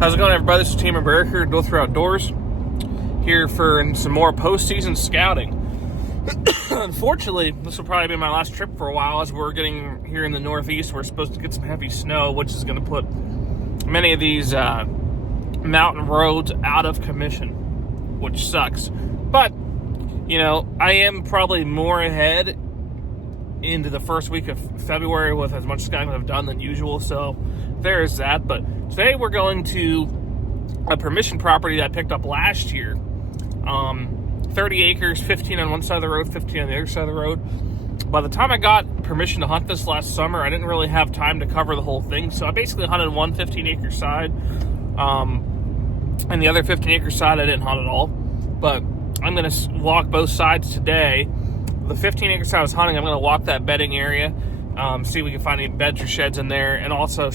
How's it going, everybody? This is Tamer Barrick here, Go Through Outdoors, here for some more postseason scouting. Unfortunately, this will probably be my last trip for a while, as we're getting here in the Northeast. We're supposed to get some heavy snow, which is going to put many of these mountain roads out of commission, which sucks. But, you know, I am probably more ahead into the first week of February with as much scouting as I've done than usual, so there's that. But today we're going to a permission property that I picked up last year. 30 acres, 15 on one side of the road, 15 on the other side of the road. By the time I got permission to hunt this last summer, I didn't really have time to cover the whole thing, so I basically hunted one 15-acre side, and the other 15-acre side I didn't hunt at all. But I'm going to walk both sides today. The 15-acre side I was hunting, I'm going to walk that bedding area, see if we can find any beds or sheds in there, and also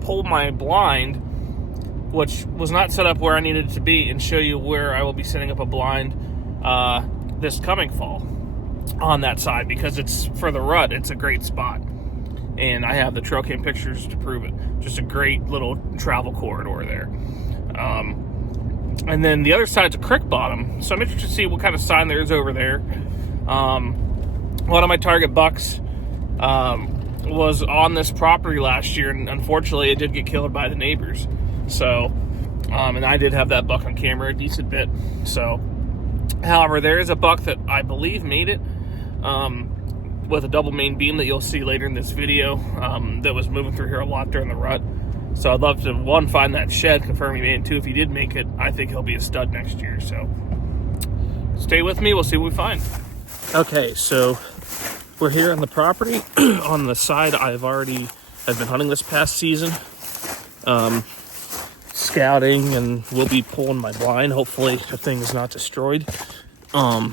pull my blind, which was not set up where I needed it to be, and show you where I will be setting up a blind this coming fall on that side, because it's for the rut. It's a great spot, and I have the trail cam pictures to prove it. Just a great little travel corridor there. And then the other side's a creek bottom, so I'm interested to see what kind of sign there is over there. One of my target bucks was on this property last year, and unfortunately it did get killed by the neighbors. So, and I did have that buck on camera a decent bit. So, however, there is a buck that I believe made it with a double main beam that you'll see later in this video, that was moving through here a lot during the rut. So I'd love to, one, find that shed, confirm he made it, and two, if he did make it, I think he'll be a stud next year. So stay with me, we'll see what we find. Okay, so we're here on the property on the side I've been hunting this past season, scouting, and we'll be pulling my blind. Hopefully the thing is not destroyed. I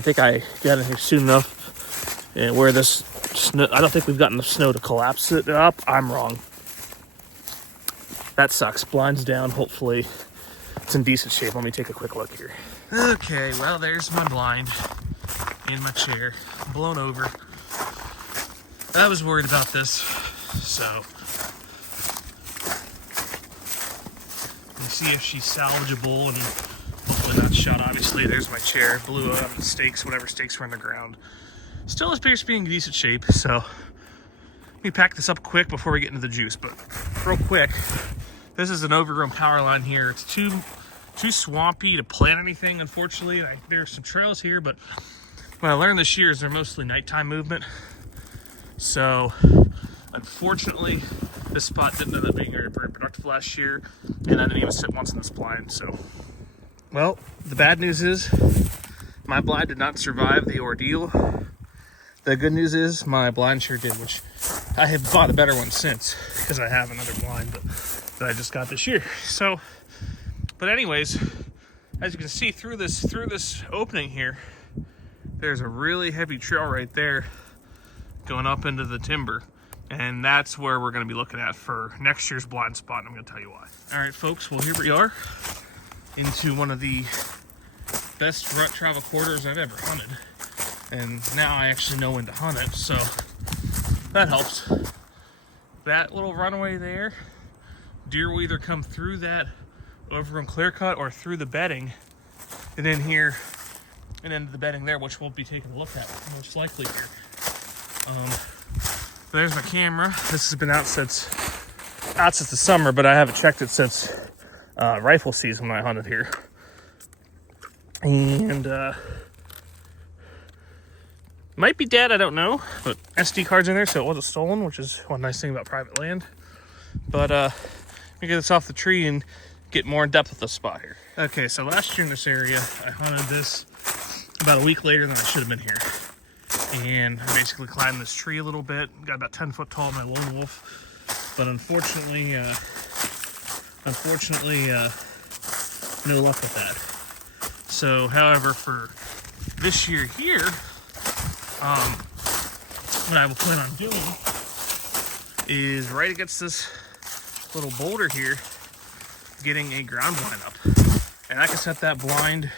think I got in here soon enough, and where this snow, I don't think we've gotten the snow to collapse it up. I'm wrong. That sucks. Blind's down. Hopefully it's in decent shape. Let me take a quick look here. Okay, well, there's my blind in my chair, blown over. I was worried about this, so let's see if she's salvageable and hopefully not shot. Obviously, there's my chair, blew up the stakes, whatever stakes were in the ground. Still appears to be in decent shape, so let me pack this up quick before we get into the juice. But real quick, this is an overgrown power line here. It's too swampy to plant anything, unfortunately. There's some trails here, but what I learned this year is they're mostly nighttime movement. So unfortunately, this spot didn't end up being very productive last year, and I didn't even sit once in this blind. So, well, the bad news is my blind did not survive the ordeal. The good news is my blind sure did, which I have bought a better one since, because I have another blind that I just got this year. So, but anyways, as you can see through this opening here, there's a really heavy trail right there going up into the timber, and that's where we're going to be looking at for next year's blind spot, and I'm going to tell you why. All right, folks, well, here we are into one of the best rut travel corridors I've ever hunted, and now I actually know when to hunt it, so that helps. That little runway there, deer will either come through that overgrown clear cut or through the bedding and in here and into the bedding there, which we'll be taking a look at most likely here. There's my camera. This has been out since the summer, but I haven't checked it since rifle season when I hunted here. And might be dead, I don't know, but SD card's in there, so it wasn't stolen, which is one nice thing about private land. But let me get this off the tree and get more in depth with this spot here. Okay, so last year in this area, I hunted this about a week later than I should have been here. And I basically climbed this tree a little bit, got about 10 foot tall, my lone wolf. But unfortunately, no luck with that. So, however, for this year here, what I will plan on doing is right against this little boulder here, getting a ground blind up. And I can set that blind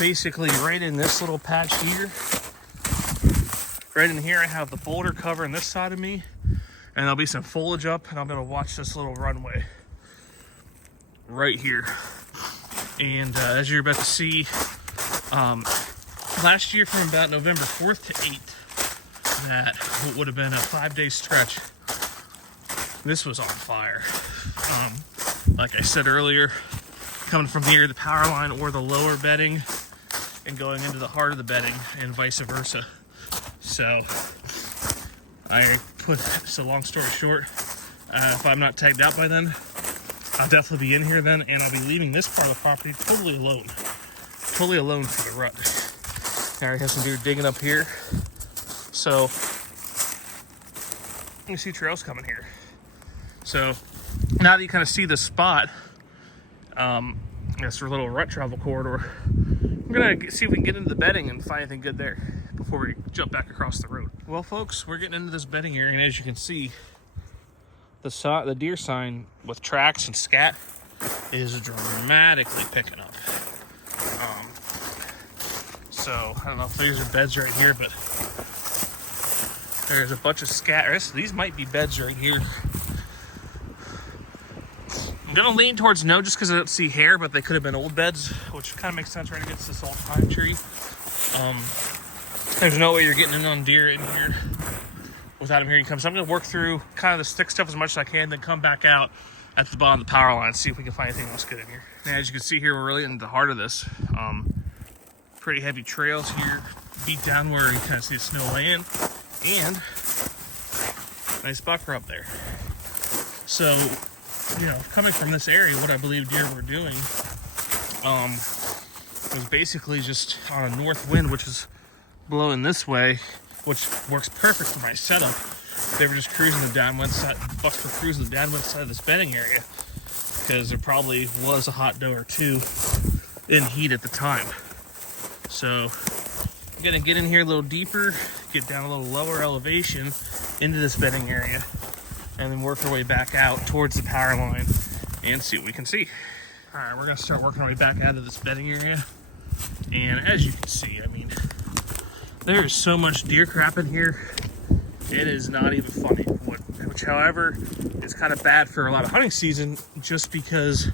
basically right in this little patch here. Right in here I have the boulder covering this side of me, and there'll be some foliage up, and I'm going to watch this little runway right here. And as you're about to see, last year from about November 4th to 8th, that would have been a 5-day stretch. This was on fire. Like I said earlier, coming from near the power line or the lower bedding and going into the heart of the bedding and vice versa. So long story short, if I'm not tagged out by then, I'll definitely be in here then, and I'll be leaving this part of the property totally alone. Totally alone for the rut. I already have some deer digging up here. So, you see trails coming here. So, now that you kind of see the spot, that's our little rut travel corridor, I'm gonna see if we can get into the bedding and find anything good there before we jump back across the road. Well, folks, we're getting into this bedding area, and as you can see, the deer sign with tracks and scat is dramatically picking up. So I don't know if these are beds right here, but there's a bunch of scat. These might be beds right here. I'm gonna lean towards no, just because I don't see hair, but they could have been old beds, which kind of makes sense right against this old pine tree. There's no way you're getting in on deer in here without him hearing you come. So I'm gonna work through kind of the stick stuff as much as I can, then come back out at the bottom of the power line and see if we can find anything else good in here. Now, as you can see here, we're really in the heart of this. Pretty heavy trails here, beat down where you kind of see the snow laying, and nice bucker up there. So, you know, coming from this area, what I believe deer were doing was basically just on a north wind, which is blowing this way, which works perfect for my setup. They were just cruising the downwind side, bucks were cruising the downwind side of this bedding area, because there probably was a hot doe or two in heat at the time. So I'm gonna get in here a little deeper, get down a little lower elevation into this bedding area, and then work our way back out towards the power line and see what we can see. All right, we're gonna start working our way back out of this bedding area. And as you can see, I mean, there is so much deer crap in here. It is not even funny. Which, however, is kind of bad for a lot of hunting season, just because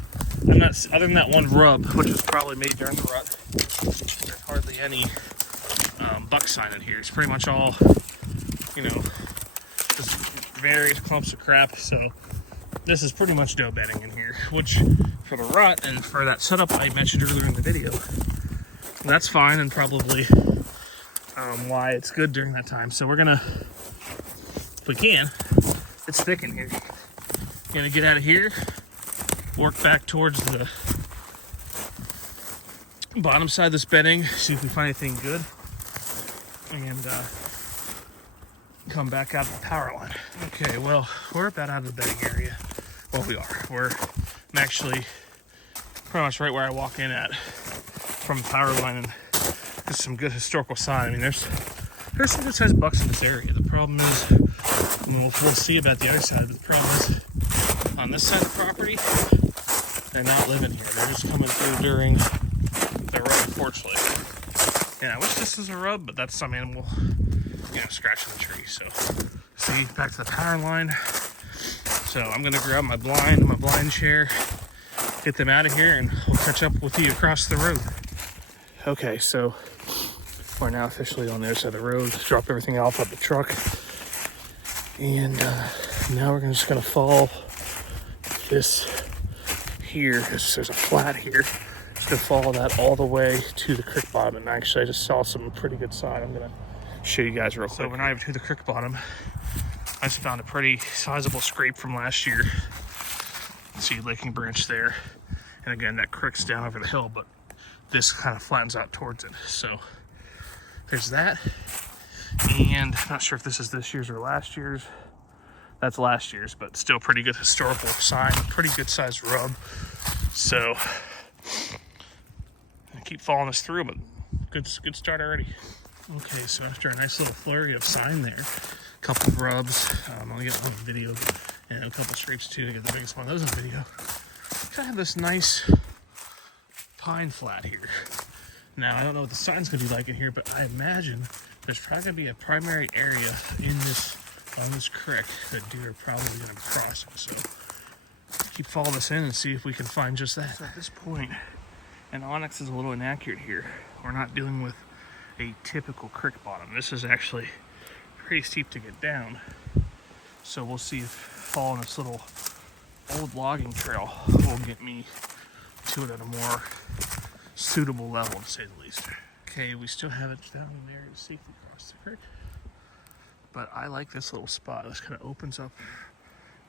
I'm not, other than that one rub, which was probably made during the rut, there's hardly any buck sign in here. It's pretty much all, you know, just various clumps of crap. So this is pretty much doe bedding in here, which for the rut and for that setup I mentioned earlier in the video, that's fine, and probably why it's good during that time. So we're gonna, if we can, it's thick in here. Gonna get out of here, work back towards the bottom side of this bedding, see if we find anything good, and come back out to the power line. Okay, well, we're about out of the bedding area. Well, we are. I'm actually pretty much right where I walk in at from the power line, and there's some good historical sign. I mean, there's some good sized bucks in this area. The problem is, we'll see about the other side, but the problem is, on this side of the property, they're not living here. They're just coming through during the rub, unfortunately. And I wish this was a rub, but that's some animal, you know, scratching the tree. So, see, back to the power line. So I'm gonna grab my blind and my blind chair, get them out of here, and we'll catch up with you across the road. Okay, so we're now officially on the other side of the road. Drop everything off at the truck. And now we're just gonna follow this here. There's a flat here. Just gonna follow that all the way to the creek bottom. And actually, I just saw some pretty good sign. I'm gonna show you guys real quick. So we're not even to the creek bottom. I just found a pretty sizable scrape from last year. See licking branch there. And again, that creek's down over the hill, but this kind of flattens out towards it. So there's that. And I'm not sure if this is this year's or last year's. That's last year's, but still pretty good historical sign, pretty good sized rub. So I keep following this through, but good start already. Okay, so after a nice little flurry of sign there, a couple of rubs, I'll get one video, and a couple of scrapes too to get the biggest one of those in the video. I have this nice pine flat here. Now, I don't know what the sign's gonna be like in here, but I imagine there's probably gonna be a primary area in this, on this creek that deer are probably gonna be crossing. So keep following this in and see if we can find just that. So at this point, and Onyx is a little inaccurate here. We're not dealing with a typical creek bottom. This is actually pretty steep to get down. So we'll see if following this little old logging trail will get me to it at a more suitable level, to say the least. Okay, we still have it down in there to safely cross the creek. But I like this little spot. This kind of opens up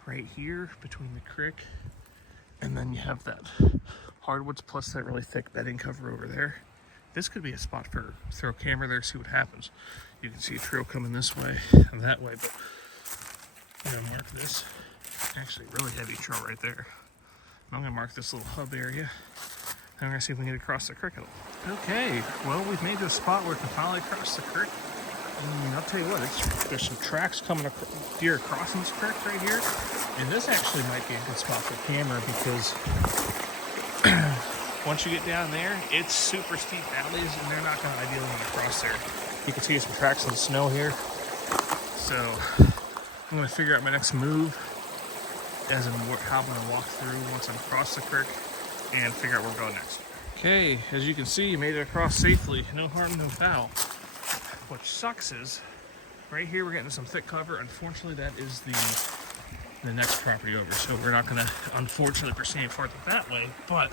right here between the creek, and then you have that hardwoods plus that really thick bedding cover over there. This could be a spot for throw a camera there, see what happens. You can see a trail coming this way and that way, but I'm gonna mark this. Actually, really heavy trail right there. I'm gonna mark this little hub area. And we're gonna see if we can get across the creek at all. Okay, well, we've made this spot where we can finally cross the creek. And I'll tell you what, there's some tracks coming deer crossing this creek right here. And this actually might be a good spot for camera because once you get down there, it's super steep valleys and they're not gonna ideally want to cross there. You can see some tracks in the snow here. So I'm gonna figure out my next move as in how I'm gonna walk through once I'm across the creek and figure out where we're going next. Okay, as you can see, you made it across safely. No harm, no foul. What sucks is, right here we're getting some thick cover. Unfortunately, that is the next property over. So we're not gonna, unfortunately, proceed farther that way. But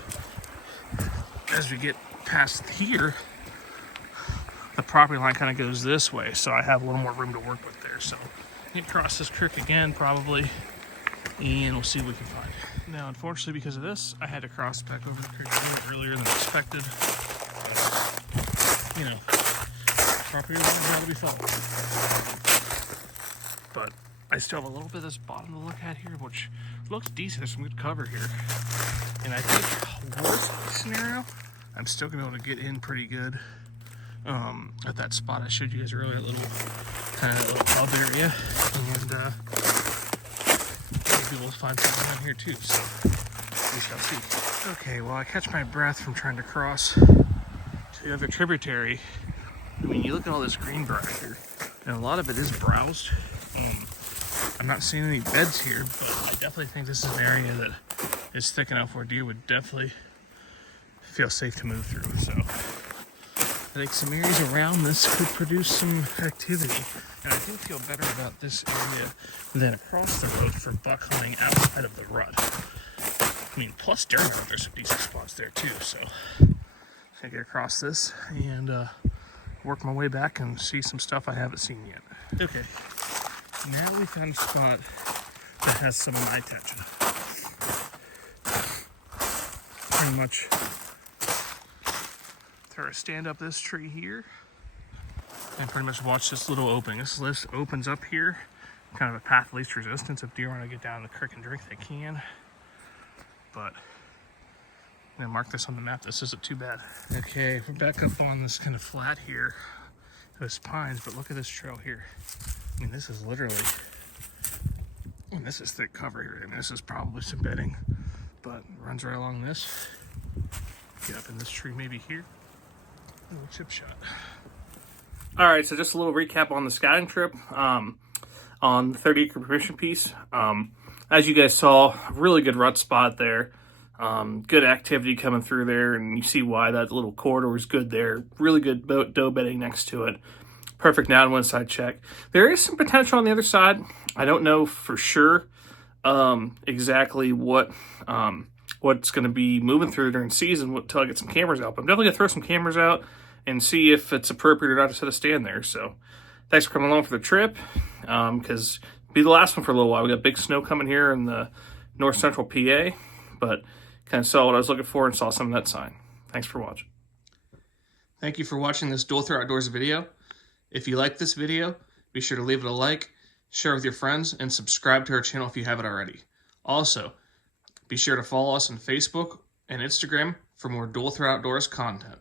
as we get past here, the property line kind of goes this way. So I have a little more room to work with there. So we can cross this creek again, probably, and we'll see what we can find. Now, unfortunately, because of this, I had to cross back over the creek a little earlier than expected. You know, property line had to be followed. But I still have a little bit of this bottom to look at here, which looks decent. There's some good cover here. And I think, worst case scenario, I'm still going to be able to get in pretty good at that spot I showed you guys earlier, that little kind of little hub area. And maybe we'll find something down here too, so we shall see. Okay, well, I catch my breath from trying to cross to the other tributary. I mean, you look at all this green grass here, and a lot of it is browsed. I'm not seeing any beds here, but I definitely think this is an area that is thick enough where deer would definitely feel safe to move through. So I think some areas around this could produce some activity, and I do feel better about this area than across the road for buck hunting outside of the rut. I mean, plus deer hunting, there's some decent spots there too. So I get across this and work my way back and see some stuff I haven't seen yet. Okay, now we found a spot that has some of my attention. Pretty much throw a stand up this tree here and pretty much watch this little opening. This list opens up here, kind of a path of least resistance. If deer want to get down the creek and drink, they can. But I'm gonna mark this on the map. This isn't too bad. Okay, we're back up on this kind of flat here. There's pines, but look at this trail here. I mean, this is literally, and this is thick cover here. I mean, this is probably some bedding, but it runs right along this. Get up in this tree maybe here. A little chip shot. All right, so just a little recap on the scouting trip on the 30-acre permission piece. As you guys saw, really good rut spot there. Good activity coming through there, and you see why that little corridor is good there. Really good doe bedding next to it. Perfect now to one side check. There is some potential on the other side. I don't know for sure exactly what's going to be moving through during season until I get some cameras out. But I'm definitely going to throw some cameras out and see if it's appropriate or not to set a stand there. So thanks for coming along for the trip, because it'll be the last one for a little while. We got big snow coming here in the north central PA, but kind of saw what I was looking for and saw some of that sign. Thanks for watching. Thank you for watching this Dual Throw Outdoors video. If you like this video, be sure to leave it a like, share with your friends, and subscribe to our channel if you haven't already. Also, be sure to follow us on Facebook and Instagram for more Dual Throw Outdoors content.